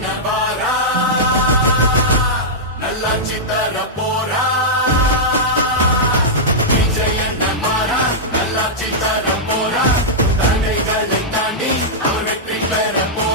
வாரா நல்லாட்சி தர போரா விஜயண்ண மாறா நல்லாட்சி தர போரா தடைகளை தாண்டி அவர் வெற்றி பெற போரா